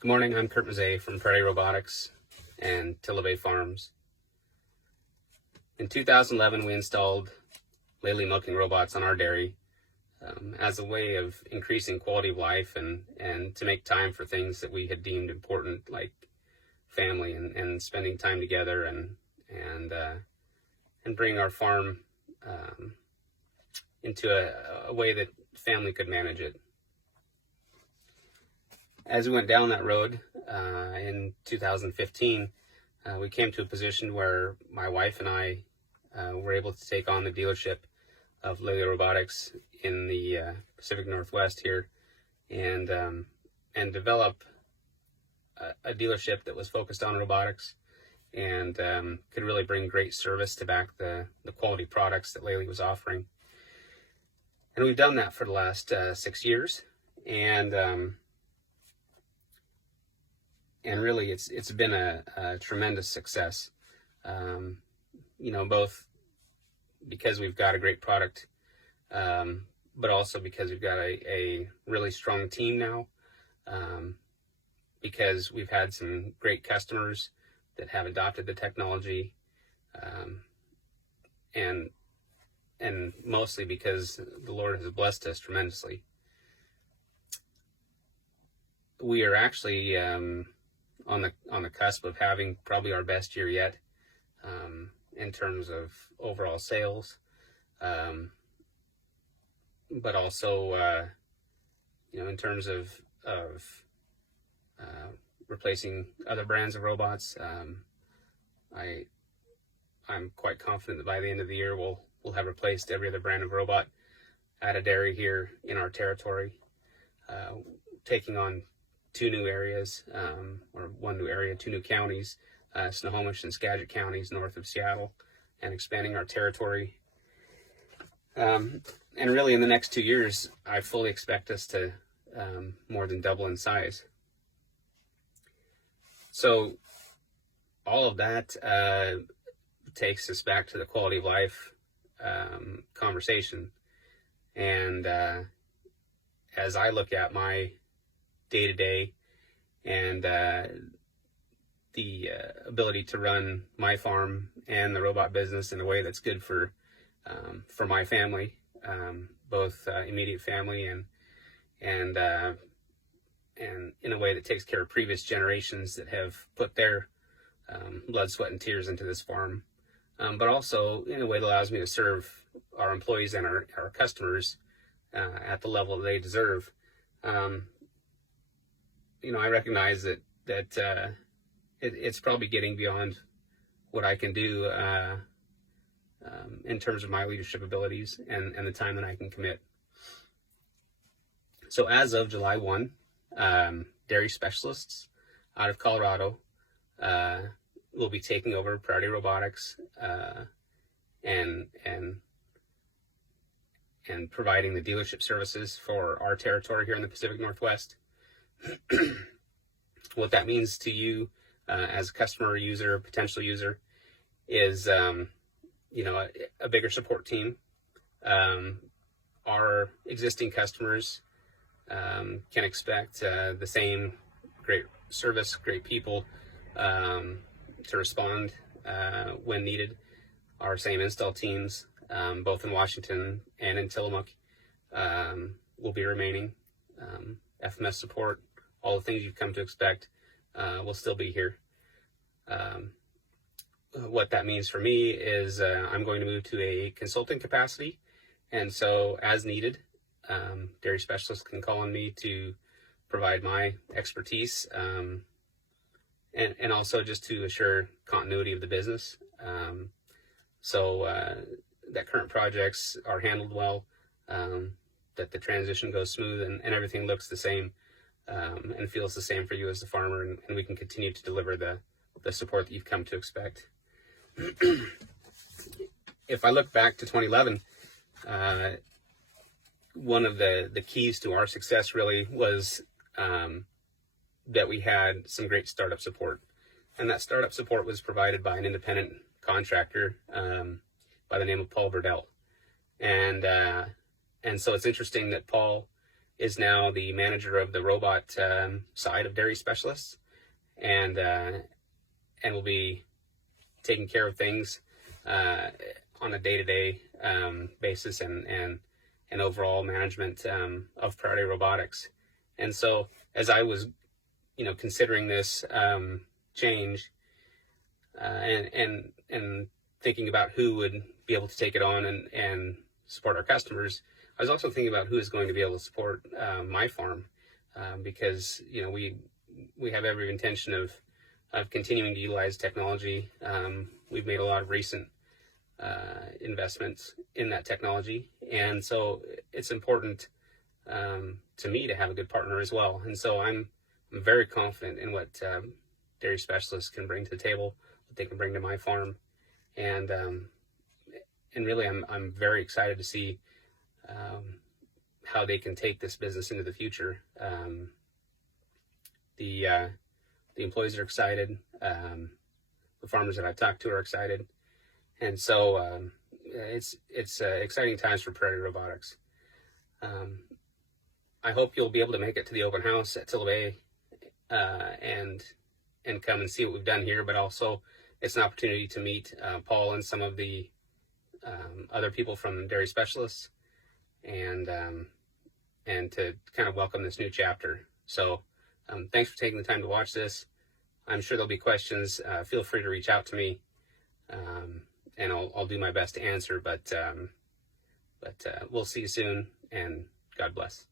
Good morning, I'm Kurt Mizee from Prairie Robotics and Tillamook Farms. In 2011, we installed Lely milking robots on our dairy as a way of increasing quality of life and to make time for things that we had deemed important, like family and spending time together and bring our farm into a way that family could manage it. As we went down that road in 2015, we came to a position where my wife and I were able to take on the dealership of Lely Robotics in the Pacific Northwest here, and develop a dealership that was focused on robotics and could really bring great service to back the quality products that Lely was offering. And we've done that for the last 6 years, and really it's been a tremendous success. Both because we've got a great product, but also because we've got a really strong team now, because we've had some great customers that have adopted the technology, and mostly because the Lord has blessed us tremendously. We are actually on the cusp of having probably our best year yet, in terms of overall sales, but also in terms of replacing other brands of robots. I'm quite confident that by the end of the year we'll have replaced every other brand of robot at a dairy here in our territory, taking on two new areas, or one new area, two new counties, Snohomish and Skagit counties north of Seattle, and expanding our territory. And really in the next 2 years, I fully expect us to more than double in size. So all of that takes us back to the quality of life conversation. And as I look at my day-to-day and the ability to run my farm and the robot business in a way that's good for my family, both immediate family and in a way that takes care of previous generations that have put their blood, sweat, and tears into this farm, but also in a way that allows me to serve our employees and our customers at the level that they deserve. I recognize that it's probably getting beyond what I can do in terms of my leadership abilities and the time that I can commit. So as of July 1, dairy specialists out of Colorado will be taking over Priority Robotics and providing the dealership services for our territory here in the Pacific Northwest. What that means to you as a customer, user, potential user, is a bigger support team. Our existing customers can expect the same great service, great people to respond when needed. Our same install teams, both in Washington and in Tillamook, will be remaining. FMS support, all the things you've come to expect, will still be here. What that means for me is I'm going to move to a consulting capacity, and so as needed, dairy specialists can call on me to provide my expertise, and also just to assure continuity of the business, so that current projects are handled well, that the transition goes smooth, and everything looks the same and feels the same for you as the farmer, and we can continue to deliver the support that you've come to expect. If I look back to 2011, one of the keys to our success really was that we had some great startup support. And that startup support was provided by an independent contractor by the name of Paul Verdell. And so it's interesting that Paul is now the manager of the robot side of Dairy Specialists, and will be taking care of things on a day-to-day basis, and overall management of Priority Robotics. And so as I was, considering this change and thinking about who would be able to take it on and support our customers, I was also thinking about who is going to be able to support my farm, because we have every intention of continuing to utilize technology. We've made a lot of recent investments in that technology, and so it's important to me to have a good partner as well. And so I'm very confident in what Dairy Specialists can bring to the table, what they can bring to my farm, and really I'm very excited to see how they can take this business into the future. The employees are excited. The farmers that I've talked to are excited, and so it's exciting times for Prairie Robotics. I hope you'll be able to make it to the open house at Tillamook and come and see what we've done here, but also it's an opportunity to meet Paul and some of the other people from Dairy Specialists, and to kind of welcome this new chapter. So thanks for taking the time to watch this. I'm sure there'll be questions. Feel free to reach out to me, and I'll do my best to answer, but we'll see you soon, and God bless.